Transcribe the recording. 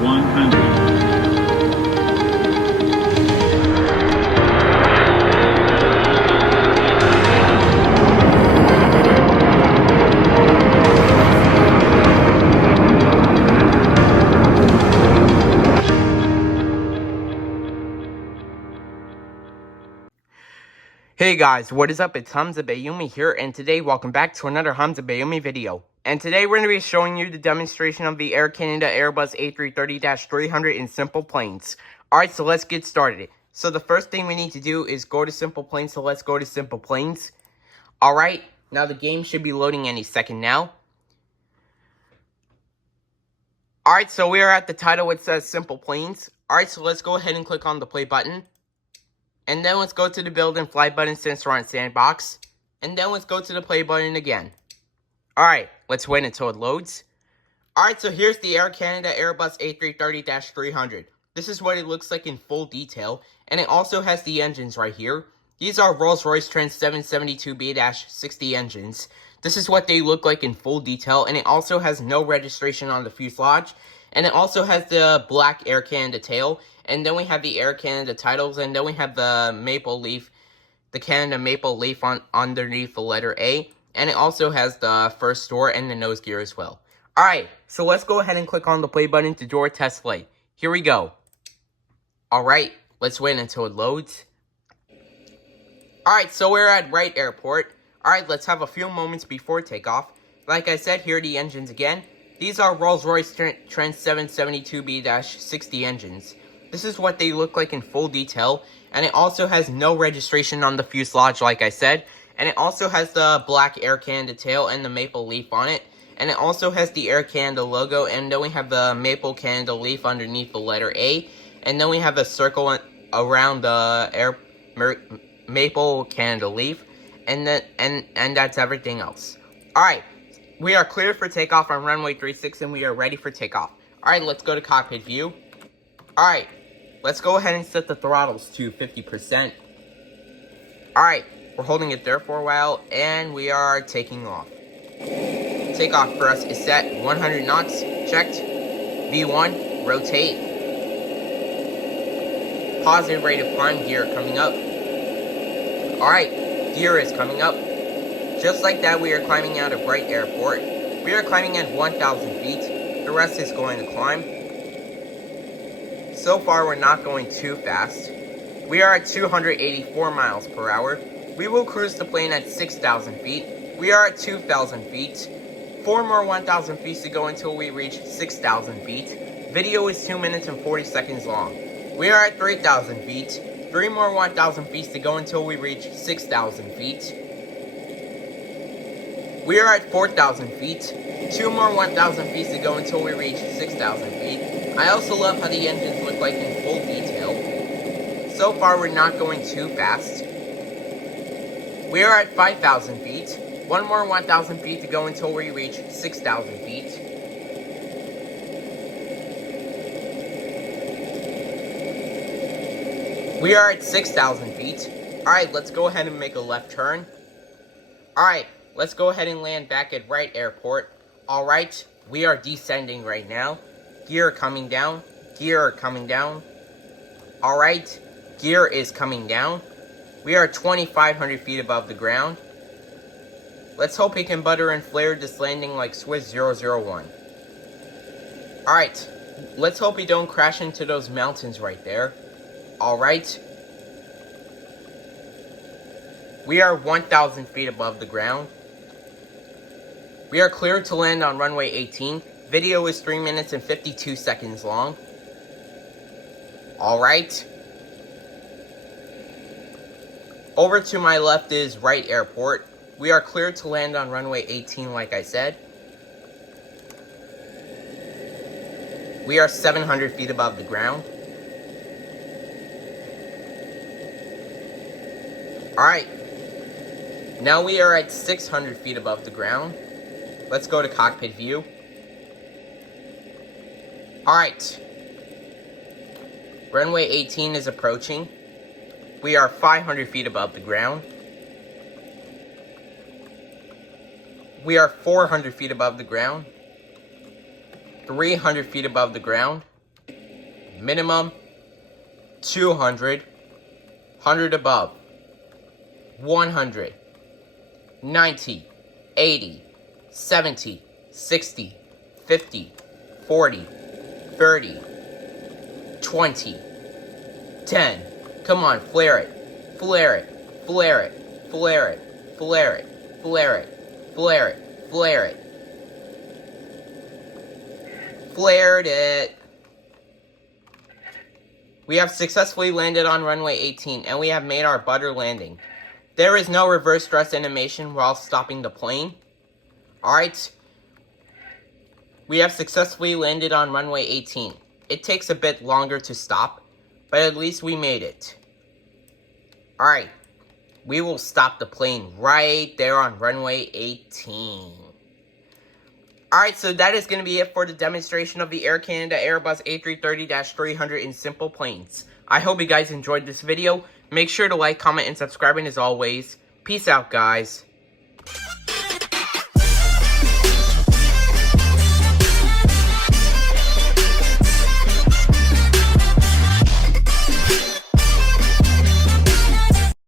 100. Hey guys, what is up? It's Hamza Bayoumi here, and today welcome back to another Hamza Bayoumi video. And today we're going to be showing you the demonstration of the Air Canada Airbus A330-300 in SimplePlanes. Alright, so let's get started. So the first thing we need to do is go to SimplePlanes, so let's go to SimplePlanes. Alright, now the game should be loading any second now. Alright, so we are at the title, it says SimplePlanes. Alright, so let's go ahead and click on the play button. And then let's go to the build and fly button since we're on sandbox. And then let's go to the play button again. Alright, let's wait until it loads. Alright, so here's the Air Canada Airbus A330-300. This is what it looks like in full detail. And it also has the engines right here. These are Rolls-Royce Trent 772B-60 engines. This is what they look like in full detail. And it also has no registration on the fuselage. And it also has the black Air Canada tail. And then we have the Air Canada titles. And then we have the maple leaf, the Canada maple leaf underneath the letter A. And it also has the first door and the nose gear as well. Alright, so let's go ahead and click on the play button to do our test flight. Here we go. Alright, let's wait until it loads. Alright, so we're at Wright Airport. Alright, let's have a few moments before takeoff. Like I said, here are the engines again. These are Rolls-Royce Trent 772B-60 engines. This is what they look like in full detail. And it also has no registration on the fuselage, like I said. And it also has the black Air Canada tail and the maple leaf on it. And it also has the Air Canada logo. And then we have the maple Canada leaf underneath the letter A. And then we have a circle around the maple Canada leaf. And that's everything else. Alright. We are cleared for takeoff on runway 36 and we are ready for takeoff. Alright, let's go to cockpit view. Alright, let's go ahead and set the throttles to 50%. Alright, we're holding it there for a while and we are taking off. Takeoff for us is set 100 knots, checked. V1, rotate. Positive rate of climb, gear coming up. Alright, gear is coming up. Just like that, we are climbing out of Wright Airport. We are climbing at 1,000 feet. The rest is going to climb. So far, we're not going too fast. We are at 284 miles per hour. We will cruise the plane at 6,000 feet. We are at 2,000 feet. 4 more 1,000 feet to go until we reach 6,000 feet. Video is 2 minutes and 40 seconds long. We are at 3,000 feet. 3 more 1,000 feet to go until we reach 6,000 feet. We are at 4,000 feet. 2 more 1,000 feet to go until we reach 6,000 feet. I also love how the engines look like in full detail. So far, we're not going too fast. We are at 5,000 feet. 1 more 1,000 feet to go until we reach 6,000 feet. We are at 6,000 feet. Alright, let's go ahead and make a left turn. Alright. Let's go ahead and land back at Wright Airport. Alright, we are descending right now. Gear coming down. Gear coming down. Alright, gear is coming down. We are 2,500 feet above the ground. Let's hope he can butter and flare this landing like Swiss 001. Alright, let's hope he don't crash into those mountains right there. Alright. We are 1,000 feet above the ground. We are cleared to land on runway 18. Video is 3 minutes and 52 seconds long. Alright. Over to my left is Wright Airport. We are cleared to land on runway 18 like I said. We are 700 feet above the ground. Alright. Now we are at 600 feet above the ground. Let's go to cockpit view. Alright. Runway 18 is approaching. We are 500 feet above the ground. We are 400 feet above the ground. 300 feet above the ground. minimum, 200, 100 above, 100, 90, 80, 70, 60, 50, 40, 30, 20, 10. Come on, flare it, flare it, flare it, flare it, flare it, flare it, flare it, flare it. Flared it. We have successfully landed on runway 18, and we have made our butter landing. There is no reverse thrust animation while stopping the plane. Alright. We have successfully landed on runway 18. It takes a bit longer to stop, but at least we made it. Alright. We will stop the plane right there on runway 18. Alright, so that is going to be it for the demonstration of the Air Canada Airbus A330-300 in simple planes. I hope you guys enjoyed this video. Make sure to like, comment, and subscribe, and as always, peace out, guys.